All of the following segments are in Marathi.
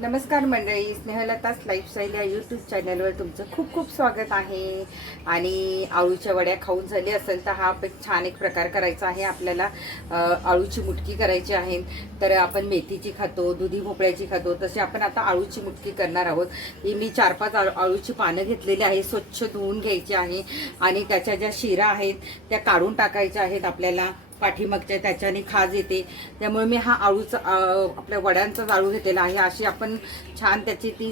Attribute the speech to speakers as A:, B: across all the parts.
A: नमस्कार मंडळी स्नेहलताच लाईफस्टाईल या यूट्यूब चॅनलवर तुमचं खूप खूप स्वागत आहे. आणि आळूच्या वड्या खाऊन झाली असेल तर हा एक छान एक प्रकार करायचा आहे. आपल्याला आळूची मुटकी करायची आहे. तर आपण मेथीची खातो दुधी भोपळ्याची खातो. तसे आपण आता आळूची मुटकी करणार आहोत. ही मी चार पाच आळू आळूची पानं घेतलेली आहे स्वच्छ धुवून घ्यायची आहे. आणि त्याच्या ज्या शिरा आहेत त्या काढून टाकायच्या आहेत आपल्याला. पाठीमागच्या त्याच्याने खाज येते. त्यामुळे मी हा आळूचा आपल्या वड्यांचाच आळू घेतलेला आहे. अशी आपण छान त्याची ती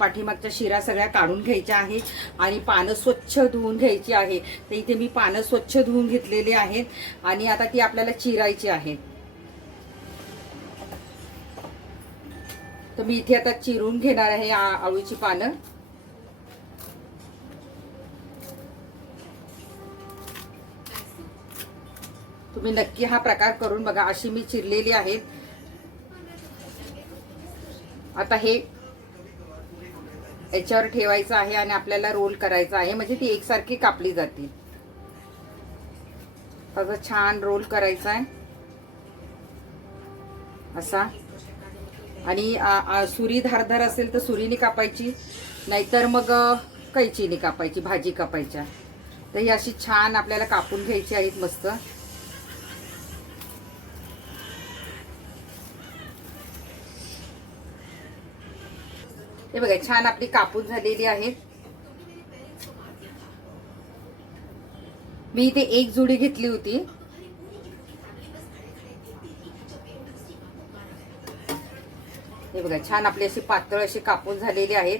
A: पाठीमागच्या शिरा सगळ्या काढून घ्यायच्या आहे आणि पानं स्वच्छ धुवून घ्यायची आहे. तर इथे मी पानं स्वच्छ धुवून घेतलेली आहेत आणि आता ती आपल्याला चिरायची आहे. तर मी इथे आता चिरून घेणार आहे आ- आळूची पानं. तुम्ही नक्की हा प्रकार करून बघा अशी मी चिरलेली आहेत. आता हे याच्यावर ठेवायचं आहे आणि आपल्याला रोल करायचा आहे. म्हणजे ती एकसारखी कापली जातील असं छान रोल करायचा आहे. असा. आणि सुरी धारधार असेल तर सुरीने कापायची नाहीतर मग कैचीने कापायची भाजी कापायच्या. तर ही अशी छान आपल्याला कापून घ्यायची आहेत मस्त. हे बघा छान आपली कापून झालेली आहे मी इथे एक जुडी घेतली होती. हे बघा छान आपली अशी पातळ अशी कापून झालेली आहेत.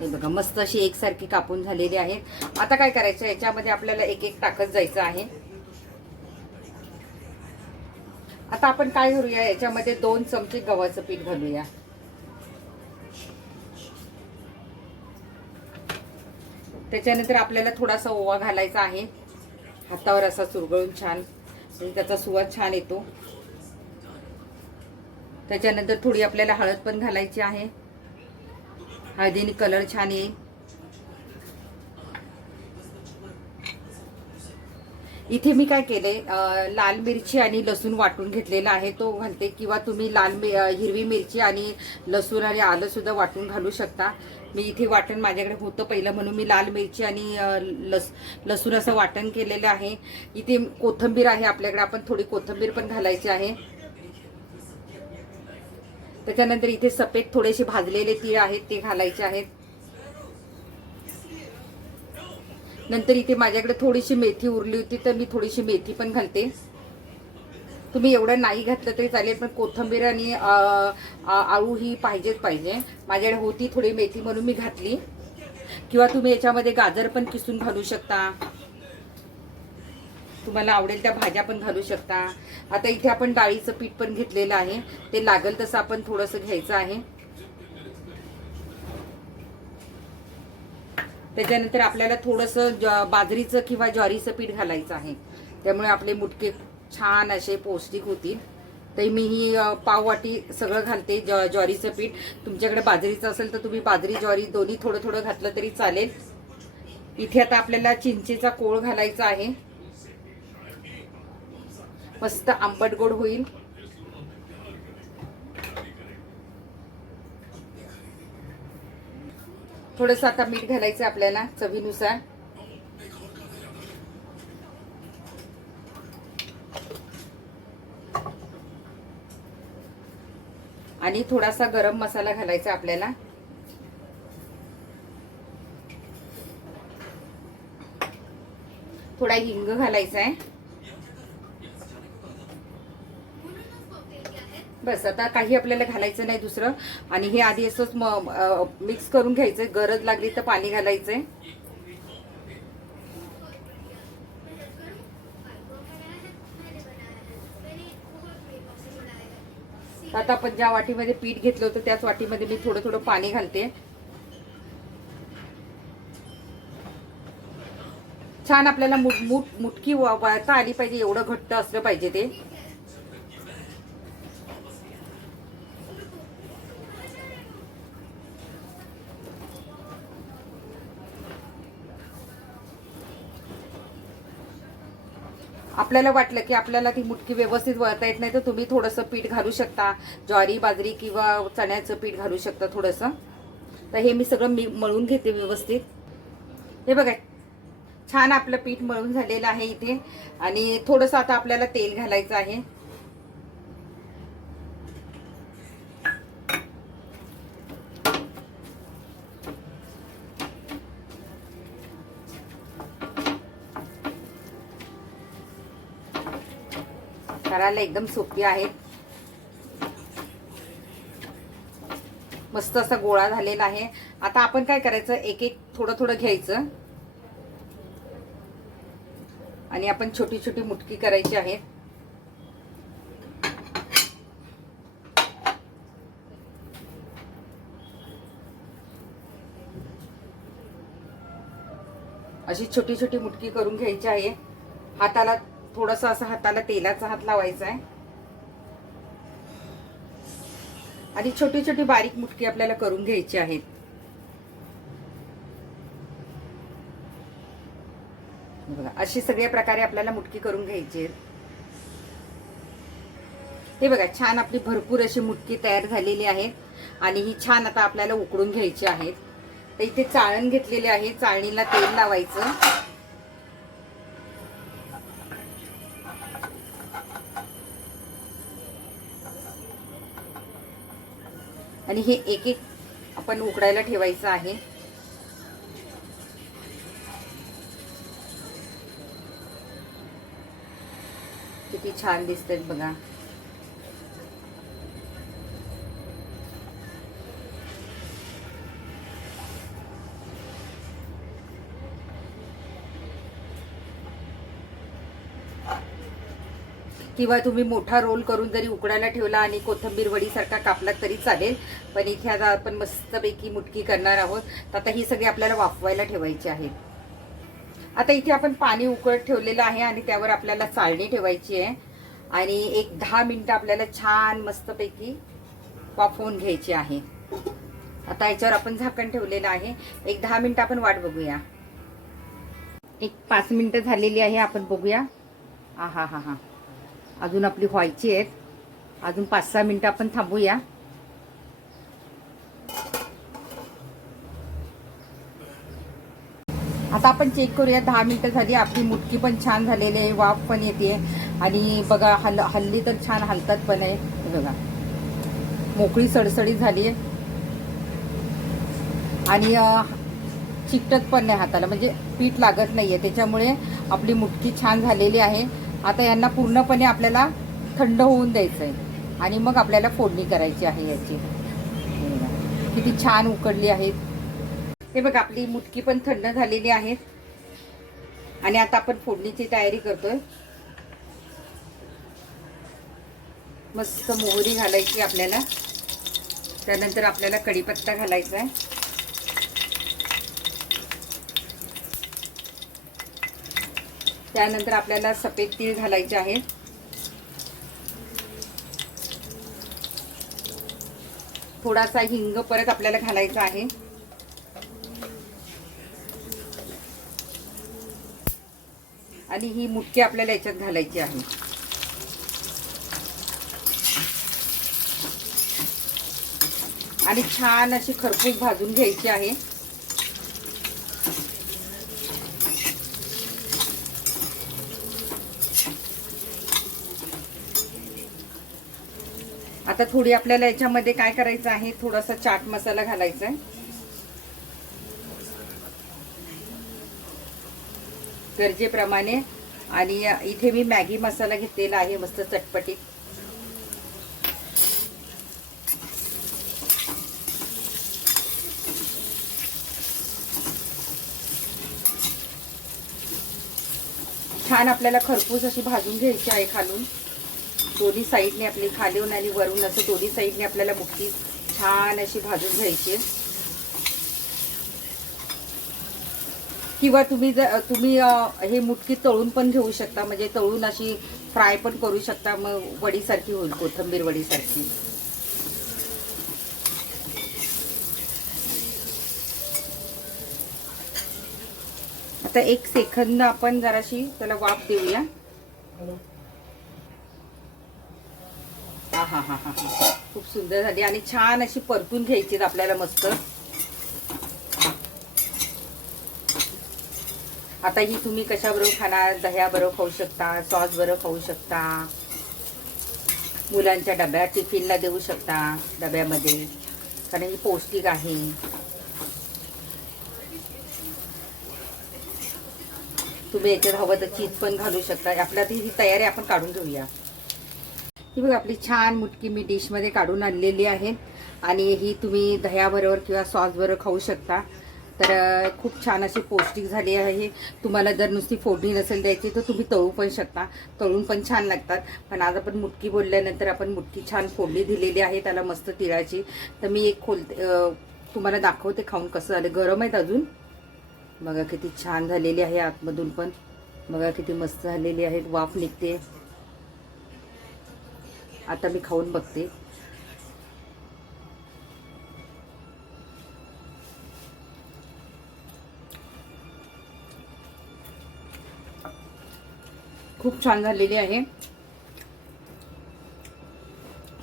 A: हे बघा मस्त अशी एकसारखी कापून झालेली आहेत. आता काय करायचं याच्यामध्ये आपल्याला एक एक टाकत जायचं आहे. आता आपण काय करूया? याच्यामध्ये दोन चमचे गव्हाचं पीठ घालूया. त्याच्यानंतर आपल्याला थोडासा ओवा घालायचा आहे. हातावर असा चुरगळून छान. म्हणजे त्याचा सुवाद छान येतो. त्याच्यानंतर थोडी आपल्याला हळद पण घालायची आहे. हळदीने कलर छान येईल. इथे मी काय केले लाल मिरची आणि लसूण वाटून घेतलेला आहे. तो घालते किंवा तुम्ही लाल मि- हिरवी मिरची आणि लसूण आणि आलंसुद्धा वाटून घालू शकता. मी इथे वाटण माझ्याकडे होतं पहिलं म्हणून मी लाल मिरची आणि लस लसूण असं वाटण केलेलं आहे. इथे कोथंबीर आहे आपल्याकडे आपण थोडी कोथंबीर पण घालायची आहे. त्याच्यानंतर इथे सफेद थोडेसे भाजलेले तीळ आहेत ते घालायचे आहेत. नंतर इथे माझ्याकडे थोडीशी मेथी उरली होती तर मी थोडीशी मेथी पण घालते. तुम्ही एवढं नाही घातलं तरी चालेल पण कोथंबीर आणि आळू ही पाहिजेच पाहिजे. माझ्याकडे होती थोडी मेथी म्हणून मी घातली. किंवा तुम्ही याच्यामध्ये गाजर पण किसून घालू शकता. तुम्हाला आवडेल त्या भाज्या पण घालू शकता. आता इथे आपण डाळीचं पीठ पण घेतलेलं आहे. ते लागेल तसं आपण थोडंसं घ्यायचं आहे. त्याच्यानंतर आपल्याला थोडंसं ज- बाजरीचं किंवा ज्वारीचं पीठ घालायचं आहे. त्यामुळे आपले मुटके छान असे पौष्टिक होतील. तर मी ही पाववाटी सगळं घालते ज ज्वारीचं पीठ. तुमच्याकडे बाजरीचं असेल तर तुम्ही बाजरी ज्वारी दोन्ही थोडं थोडं घातलं तरी चालेल. इथे आता आपल्याला चिंचेचा कोळ घालायचा आहे. मस्त आंबट गोड होईल. थोडस आता मीठ घालायचं आपल्याला चवीनुसार. आणि थोडासा गरम मसाला घालायचा आपल्याला. थोडा हिंग घालायचा आहे. बस आता काही आपल्याला घालायचं नाही दुसरं. आणि हे आधी असंच मिक्स करून घ्यायचं गरज लागली तर पाणी घालायचंय. आता आपण ज्या वाटीमध्ये पीठ घेतलं होतं त्याच वाटीमध्ये मी थोडं थोडं पाणी घालते. छान आपल्याला मुठ मुठ मुटकी वाळता आली पाहिजे. एवढं घट्ट असलं पाहिजे ते. आपल्याला वाटलं की आपल्याला ती मुटकी व्यवस्थित वळता येत नाही तर तुम्ही थोडंसं पीठ घालू शकता. ज्वारी बाजरी किंवा चण्याचं पीठ घालू शकता थोडंसं. तर हे मी सगळं मी मळून घेते व्यवस्थित. हे बघा छान आपलं पीठ मळून झालेलं आहे इथे. आणि थोडंसं आता आपल्याला तेल घालायचं आहे. करायला एकदम सोपी आहेत. मस्त असा गोळा झालेला आहे. आता आपण काय करायचं? एक एक थोडं थोडं घ्यायचं. आणि आपण छोटी छोटी मुटकी करायची आहे. अशी छोटी छोटी मुटकी करून घ्यायची आहे. हाताला थोडस असं हाताला तेलाचा हात लावायचा आहे आणि छोटी छोटी बारीक मुटकी आपल्याला करून घ्यायची आहेत. बघा अशी सगळ्या प्रकारे आपल्याला मुटकी करून घ्यायची आहे हे बघा छान आपली भरपूर अशी मुटकी तयार झालेली आहे. आणि ही छान आता आपल्याला उकडून घ्यायची आहेत. तर इथे चाळण घेतलेले आहे. चाळणीला तेल लावायचं. आणि हे एक एक आपण उकडायला ठेवायचं आहे. किती छान दिसतात बघा. किंवा तुम्ही मोठा रोल करून जरी उकडायला ठेवला आणि कोथंबीर वडीसारखा कापला तरी चालेल. पण इथे आता आपण मस्तपैकी मुटकी करणार आहोत. तर आता ही सगळी आपल्याला वाफवायला ठेवायची आहेत आता इथे आपण पाणी उकळत ठेवलेलं आहे आणि त्यावर आपल्याला चाळणी ठेवायची आहे. आणि एक दहा मिनटं आपल्याला छान मस्तपैकी वाफवून घ्यायची आहे. आता याच्यावर आपण झाकण ठेवलेलं आहे. एक दहा मिनटं आपण वाट बघूया. एक पाच मिनटं झालेली आहे आपण बघूया. हा हा हा हा अजून आपली व्हायची आहेत. अजून पाच सहा मिनिटं आपण थांबूया. आता आपण चेक करूया दहा मिनिटं झाली आपली मुटकी पण छान झालेली आहे वाफ पण येते. आणि बघा हल हल्ली तर छान हलतात पण आहे. बघा. मोकळी सडसडीत झाली आहे. आणि चिकटत पण नाही हाताला. म्हणजे पीठ लागत नाही आहे त्याच्यामुळे आपली मुटकी छान झालेली आहे. आता यांना पूर्णपणे आपल्याला थंड होऊन द्यायचं आहे आणि मग आपल्याला फोडणी करायची आहे याची. किती छान उकडली आहेत. हे बघ आपली मुटकी पण थंड झालेली आहे आणि आता आपण फोडणीची तयारी करतोय. मस्त मोहरी घालायची आपल्याला. त्यानंतर आपल्याला कढीपत्ता घालायचा आहे. त्यानंतर आपल्याला सफेद तीळ घालायचे आहेत. थोडासा हिंग परत आपल्याला घालायचा आहे. आणि ही मुटकी आपल्याला याच्यात घालायची आहे. आणि छान अशी खरपूस भाजून घ्यायची आहे. आता थोडी आपल्याला याच्यामध्ये काय करायचं आहे? थोडासा चाट मसाला घालायचा आहे गरजेप्रमाणे. आणि इथे मी मॅगी मसाला घेतलेला आहे मस्त चटपटीत. छान आपल्याला खरपूस अशी भाजून घ्यायची आहे खालून. दोन्ही साईडने आपली खालून आणि वरून असं दोन्ही साईडने आपल्याला मुठी छान अशी भाजून घ्यायची. किंवा तुम्ही जर तुम्ही हे मुटकी तळून पण घेऊ शकता. म्हणजे तळून अशी फ्राय पण करू शकता. मग वडीसारखी होईल कोथंबीर वडीसारखी. आता एक सेकंद आपण जराशी त्याला वाफ देऊया. हा हा हा हा खूप सुंदर झाली आणि छान अशी परतून घ्यायची आपल्याला मस्त. आता ही तुम्ही कशाबरोबर खाणार? दह्याबरोबर खाऊ शकता सॉस बरोबर खाऊ शकता मुलांच्या डब्यात टिफिनला देऊ शकता डब्यामध्ये कारण ही पौष्टिक आहे. तुम्ही याच्यात हवं तर चीज पण घालू शकता. आपल्या ती ही तयारी आपण काढून घेऊया. ही बघ आपली छान मुटकी मी डिशमध्ये काढून आणलेली आहे. आणि ही तुम्ही दह्याबरोबर किंवा सॉसबरोबर खाऊ शकता. तर खूप छान अशी पौष्टिक झाली आहे. तुम्हाला जर नुसती फोडणी नसेल द्यायची तर तुम्ही तळू पण शकता. तळून पण छान लागतात. पण आज आपण मुटकी बोलल्यानंतर आपण मुटकी छान फोडणी दिलेली आहे त्याला मस्त तिळाची. तर मी एक खोलते तुम्हाला दाखवते खाऊन कसं झालं. गरम आहेत अजून. बघा किती छान झालेली आहे आतमधून पण. बघा किती मस्त झालेली आहेत वाफ निघते. आता मी खाऊन बघते. खूप छान झालेली आहे.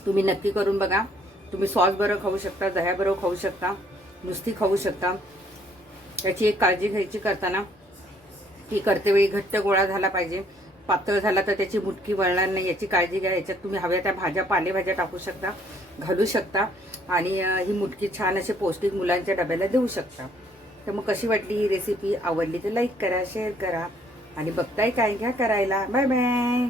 A: तुम्ही नक्की करून बघा. तुम्ही सॉस बरोबर खाऊ शकता दह्याबरोबर खाऊ शकता नुसती खाऊ शकता. त्याची एक काळजी घ्यायची करताना की करते वेळी घट्ट गोळा झाला पाहिजे. पातळ झाला तर त्याची मुटकी वळणार नाही याची काळजी घ्या. याच्यात तुम्ही हव्या त्या भाज्या पालेभाज्या टाकू शकता घालू शकता आणि ही मुटकी छान असे पौष्टिक मुलांच्या डब्याला देऊ शकता. तर मग कशी वाटली ही रेसिपी आवडली तर लाईक करा शेअर करा आणि बघताय काय घ्या करायला. Bye bye